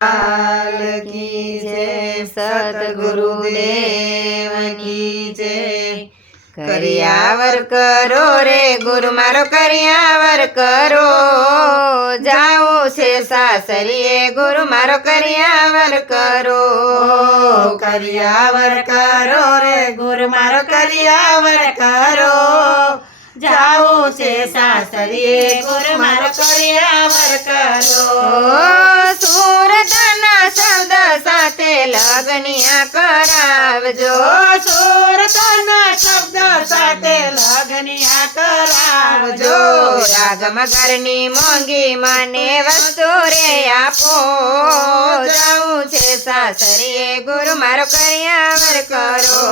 लाल की जय, सतगुरुदेव की जय। करियावर करो रे गुरु मारो करियावर करो, जाओ से सासरिये गुरु मारो करियावर करो। करियावर करो रे गुरु मारो करियावर करो, जाओ से सासरिये गुरु मारो करियावर करो। સુરતના શબ્દ સાથે લગનિયા કરાવજો, સુરતના શબ્દ સાથે લગનિયા કરાવજો। રાગમ ઘરની મોંઘી મને વસ્તુ રે આપો, જાઉં છે સાસરીએ ગુરુ મારો કરિયાવર કરો।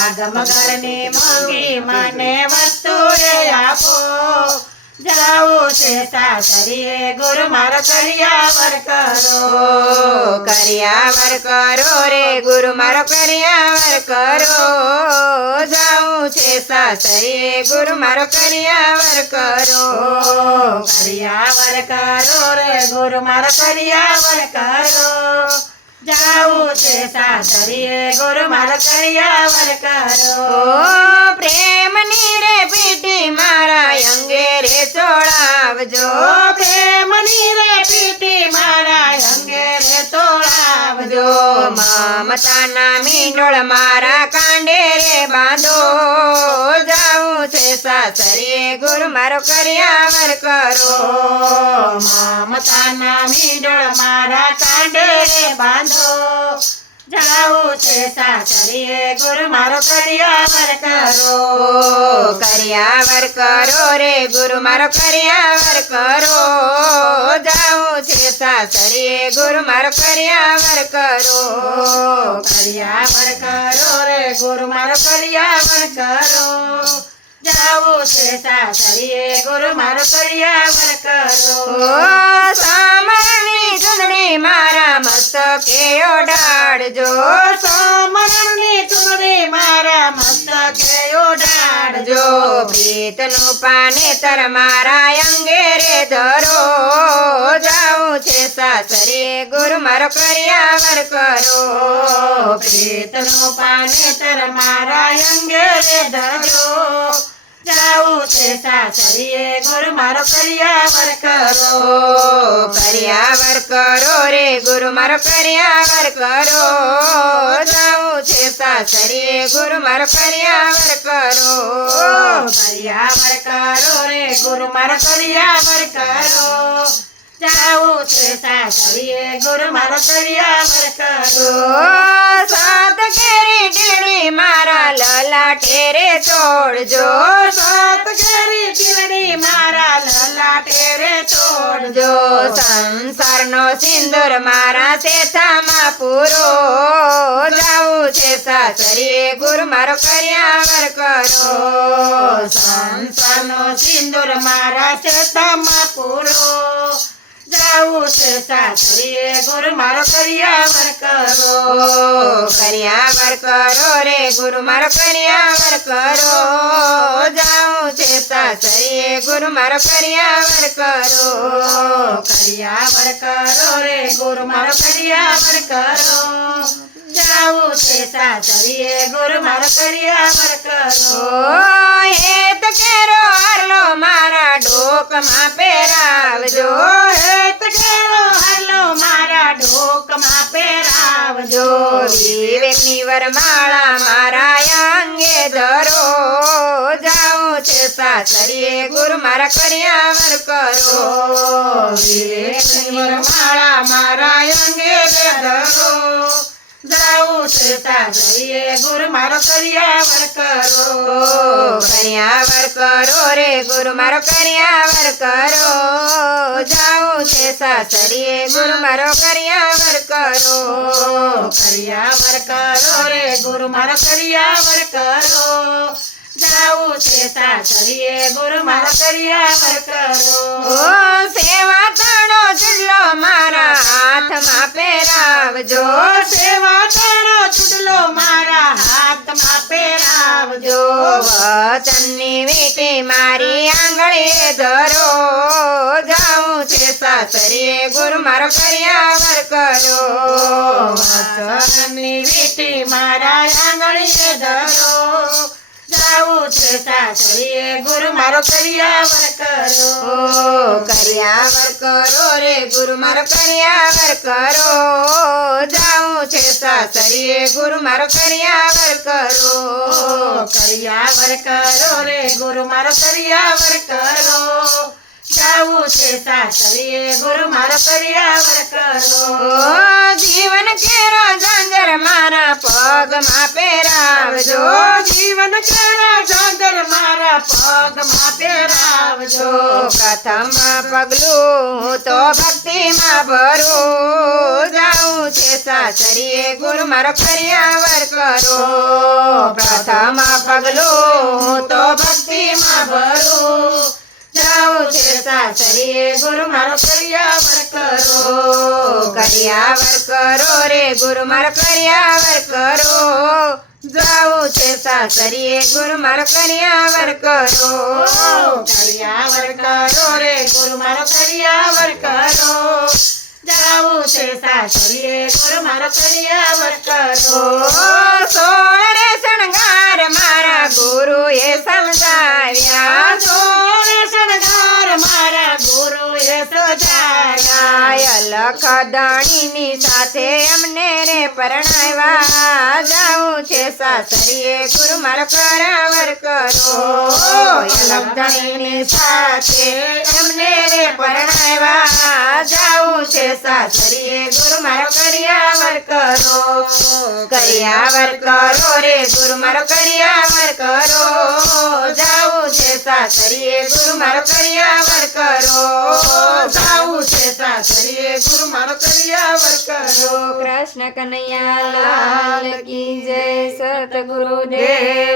આગમ ઘરની મોંઘી મને વસ્તુ રે આપો, જાઉં છે સાસરીએ ગુરુ મારો કરિયાવર કરો। કરિયાવર કરો રે ગુરુ મારો કરિયાવર કરો, જાઉં છે સાસરીએ ગુરુ મારો કરિયાવર કરો। કરિયાવર કરો રે ગુરુ મારો કરિયાવર કરો, જાઉં છે સાસરીએ ગુરુ મારો કરિયાવર કરો। પ્રેમની રે પીટી મારા અંગે રે ચોળાવજો, પ્રેમની રે પીટી મારા અંગે રે તોડાવજો। મમતાના મીંડોળ મારા કાંડે રે બાંધો, જાઉં છે સાસરીએ ગુરુ મારો કરિયાવર કરો। મમતાના મીંડોળ મારા કાંડે રે બાંધો, જાઉં છે સાસરીએ ગુરુ મારો કરિયાવર કરો। કરિયાવર કરો રે ગુરુ મારો કરિયાવર કરો, જાઉં છે સાસરીએ ગુરુ મારો કરિયાવર કરો। કરિયાવર કરો રે ગુરુ મારો કરિયાવર કરો, જાઉં છે સાસરીએ ગુરુ મારો કરિયાવર કરો। સામરણની ચૂંદડી મારા મસ્તકે ઓઢાડજો, સામરણની ચૂંદડી મારા મસ્તકે ઓઢાડજો। પ્રીતનું પાનેતર મારા અંગે રે ધરો, જાઉં છે સાસરીએ ગુરુ મારો કરિયાવર કરો। પ્રીતનું પાનેતર મારા અંગે રે ધરો, જાઉં છે સાસરીએ ગુરુ મારો કરિયાવર કરો। કરિયાવર કરો રે ગુરુ મારો કરિયાવર કરો, જાઉં છે સાસરીએ ગુરુ મારો કરિયાવર કરો। કરિયાવર કરો રે ગુરુ મારો કરિયાવર કરો, જાઉં છે સાસરીએ ગુરુ મારો કરિયાવર કરો। સાત કેરી ટીલડી મારા લલાટે રે તોડજો, સાત કેરી ટીલડી મારા લલાટે રે તોડજો। સંસારનો સિંદૂર મારા શેથામાં પૂરો, જાઉં છે સાસરીએ ગુરુ મારો કરિયાવર કરો। સંસારનો સિંદૂર મારા શેથામાં પૂરો, જાઉં છે સાસરીએ ગુરુ મારો કરિયાવર કરો। કરિયાવર કરો રે ગુરુ મારો કરિયાવર કરો, જાઉં છે સાસરીએ ગુરુ મારો કરિયાવર કરો। કરિયાવર કરો રે ગુરુ મારો કરિયાવર કરો, જાઉં છે સાસરીએ ગુરુ મારો કરિયાવર કરો। હેત કેરો હારલો મારા ડોકમાં પહેરાવજો, હેત કેરો હારલો મારા ડોકમાં પહેરાવજો। વિવેકની વરમાળા મારા અંગે ધરો, જાઉં છે સાસરીએ ગુરુ મારા કરિયાવર કરો। વિવેકની વરમાળા મારા અંગે ધરો, જાઉં છે સાસરીએ ગુરુ મારો કરિયાવર કરો। કરિયાવર કરો રે ગુરુ મારો કરિયાવર કરો, જાઉં છે સાસરીએ ગુરુ મારો કરિયાવર કરો। કરિયાવર કરો રે ગુરુ મારો કરિયાવર કરો, જાઉં છે સાસરીએ ગુરુ મારો કરિયાવર કરો। સેવા તણો ચૂડલો મારા હાથમાં પહેરાવજો, સેવા તણો ચૂડલો મારા હાથમાં પહેરાવજો। આવજો વચનની વીંટી મારી આંગળીએ ધરો જાઉં છે સાસરીએ ગુરુ મારો કર્યાવર કરો વચનની વીંટી મારા આંગળીએ ધરો જાવું છે સાસરીએ ગુરુ મારો કર્યાવર કરો કર્યાવર કરો રે ગુરુ મારો કર્યાવર કરો જાઉં છે સાસરીએ ગુરુ મારો કર્યાવર કરો કર્યાવર કરો રે ગુરુ મારો કર્યાવર કરો જાવું છે સાસરીએ ગુરુ મારો કર્યાવર કરો જીવન કેરો ઝાંઝર મારા પગમાં પહેરાવજો જીવન કેરા ઝાંઝર મારા પગમાં પહેરાવજો પ્રથમ પગલું હું તો ભક્તિમાં ભરું જાઉં છે સાસરીએ ગુરુ મારો કર્યાવર કરો પ્રથમ પગલું હું તો ભક્તિમાં ભરું જાઉં છે સાસરીએ ગુરુ મારો કર્યાવર કરો કર્યાવર કરો રે ગુરુ મારો કર્યાવર કરો જાઉં છે સાસરીએ ગુરુ મારો કર્યાવર કરો કર્યાવર કરો રે ગુરુ મારો કર્યાવર કરો જાવું છે સાસરીએ ગુરુ મારો કર્યાવર કરો 16 શણગાર મારા ગુરુએ સમજાવ્યા શણગાર મારા ગુરુએ સજાયા અલખ દાણીની સાથે અમને રે પરણાવ્યા જાઉં છે સાસરીએ ગુરુ મારો કર્યાવર કરો અલખ દાણીની સાથે અમને રે પરણાવ્યા જાઉં છે સાસરીએ ગુરુ મારો કર્યાવર કરો કર્યાવર કરો રે ગુરુ મારો કર્યાવર કરો જાઉં છે સાસરીએ ગુરુ મારો કર્યાવર કરો જાઉં છે સાસરીએ ગુરુ મારો કર્યાવર કરો કૃષ્ણ કનૈયા લાલ કી જય સતગુરુદેવ